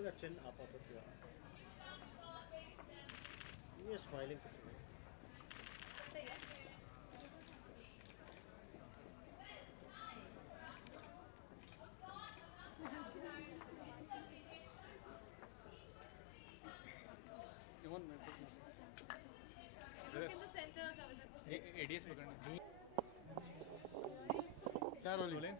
Have the chin up. You're smiling. ADS पकड़ना क्या role है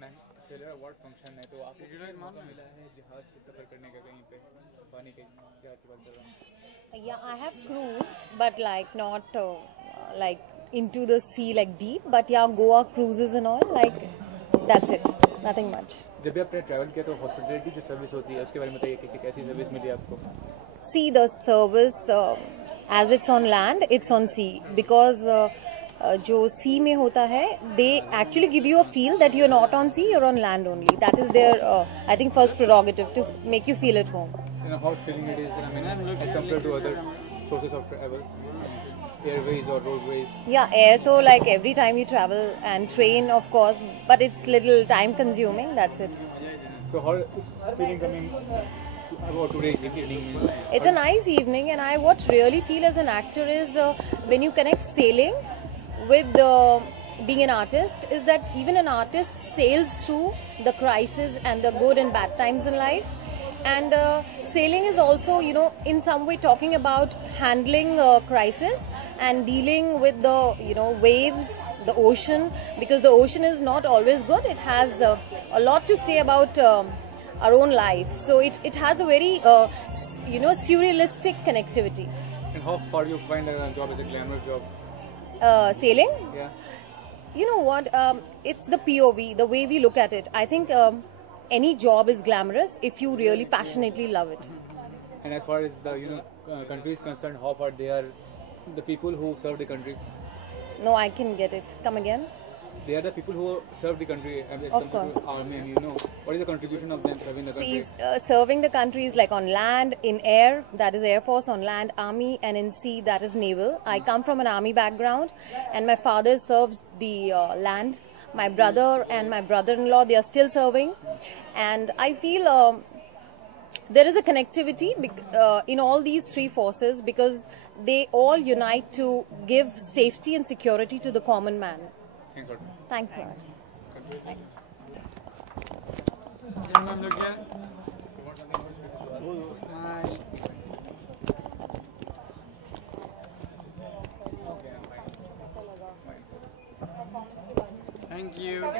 मैं सेलर अवार्ड फंक्शन है तो आपको मौका मिला है जहाज से सफ़र करने का कहीं पे पानी के क्या आपकी बात कर रहा हूँ Yeah, I have cruised, but like not like into the sea like deep. But yeah, Goa cruises and all, like that's it. Nothing much. जब भी आपने ट्रैवल किया तो हॉस्पिटलिटी जो सर्विस होती है उसके बारे में बताइए कि कैसी सर्विस मिली आपको See, the service as it's on land, it's on sea because जो sea में होता है, they actually give you a feel that you're not on sea, you're on land only. That is their, I think, first prerogative to make you feel at home. You know how feeling it is, I mean, as compared to other sources of travel, airways or roadways. Yeah, air though, like every time you travel, and train of course, but it's little time consuming, that's it. So how is feeling coming about today's evening? It's a nice evening, and I what really feel as an actor is when you connect sailing with being an artist, is that even an artist sails through the crisis and the good and bad times in life. And sailing is also, you know, in some way talking about handling crisis and dealing with the, you know, waves, the ocean, because the ocean is not always good. It has a lot to say about our own life. So it has a very, you know, surrealistic connectivity. And how far you find a job as a glamorous job? Sailing? Yeah. You know what? It's the POV, the way we look at it. I think any job is glamorous if you really passionately love it. And as far as the country is concerned, how far they are the people who serve the country? No, I can get it. Come again? They are the people who serve the country. Of course. Army, and what is the contribution of them serving the country? See, serving the country is like on land, in air, that is Air Force, on land, Army, and in sea, that is Naval. I come from an Army background, and my father serves the land. My brother and my brother-in-law, they are still serving. And I feel there is a connectivity in all these three forces because they all unite to give safety and security to the common man. Thanks a lot. Thanks a lot. Thank you.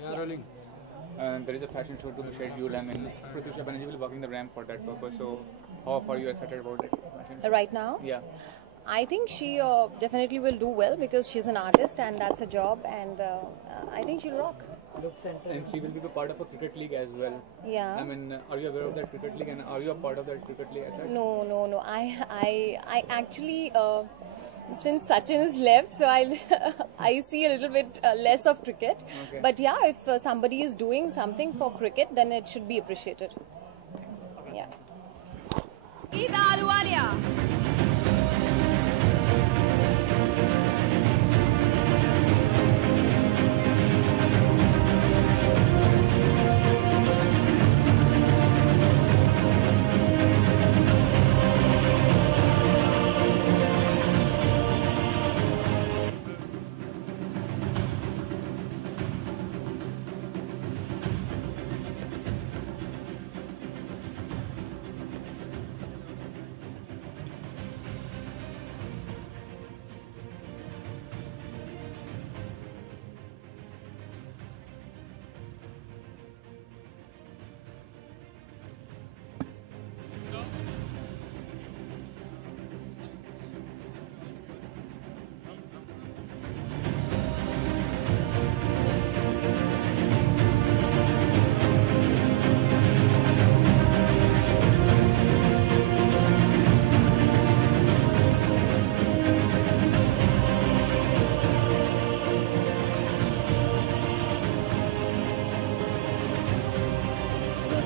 Yeah, rolling. There is a fashion show to be scheduled. I mean, Pratyusha Banerjee will be walking the ramp for that purpose. So, how are you excited about it? Right now? Yeah. I think she definitely will do well because she's an artist and that's her job, and I think she'll rock. And she will be a part of a cricket league as well. Yeah. I mean, are you aware of that cricket league, and are you a part of that cricket league as well? No. I actually, since Sachin has left, so I see a little bit less of cricket. Okay. But yeah, if somebody is doing something for cricket, then it should be appreciated. Yeah. Geeta Ahluwalia.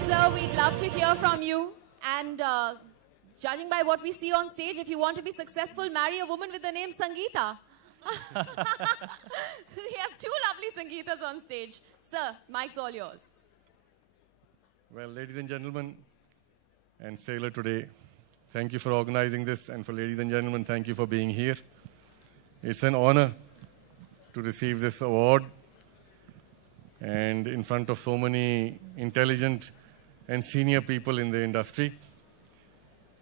Sir, we'd love to hear from you. And judging by what we see on stage, if you want to be successful, marry a woman with the name Sangeeta. We have two lovely Sangeetas on stage. Sir, mic's all yours. Well, ladies and gentlemen, and Sailor today, thank you for organizing this, and for ladies and gentlemen, thank you for being here. It's an honor to receive this award, and in front of so many intelligent and senior people in the industry.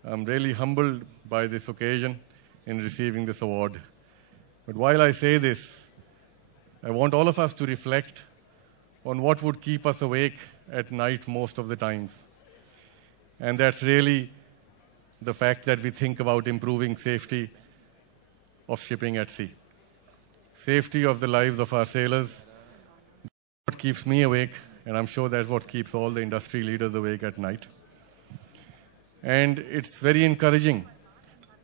I'm really humbled by this occasion in receiving this award. But while I say this, I want all of us to reflect on what would keep us awake at night most of the times. And that's really the fact that we think about improving safety of shipping at sea. Safety of the lives of our sailors, what keeps me awake, and I'm sure that's what keeps all the industry leaders awake at night. And it's very encouraging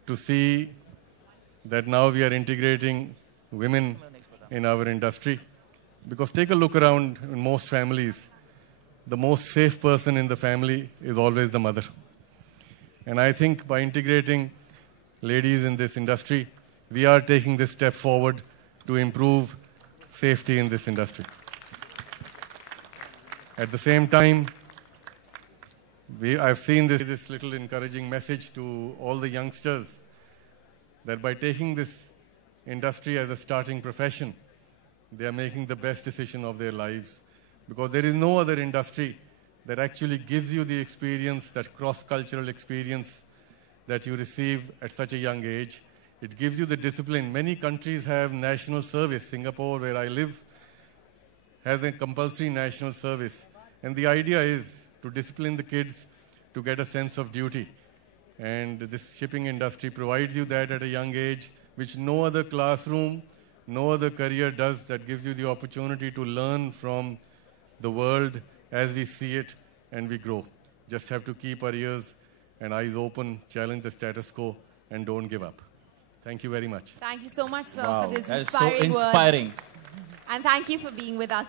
to see that now we are integrating women in our industry. Because take a look around in most families, the most safe person in the family is always the mother. And I think by integrating ladies in this industry, we are taking this step forward to improve safety in this industry. At the same time, I've seen this little encouraging message to all the youngsters that by taking this industry as a starting profession, they are making the best decision of their lives. Because there is no other industry that actually gives you the experience, that cross-cultural experience that you receive at such a young age. It gives you the discipline. Many countries have national service. Singapore, where I live, has a compulsory national service. And the idea is to discipline the kids to get a sense of duty. And this shipping industry provides you that at a young age, which no other classroom, no other career does, that gives you the opportunity to learn from the world as we see it and we grow. Just have to keep our ears and eyes open, challenge the status quo, and don't give up. Thank you very much. Thank you so much, sir, Wow, for this that is so inspiring words. inspiring. And thank you for being with us.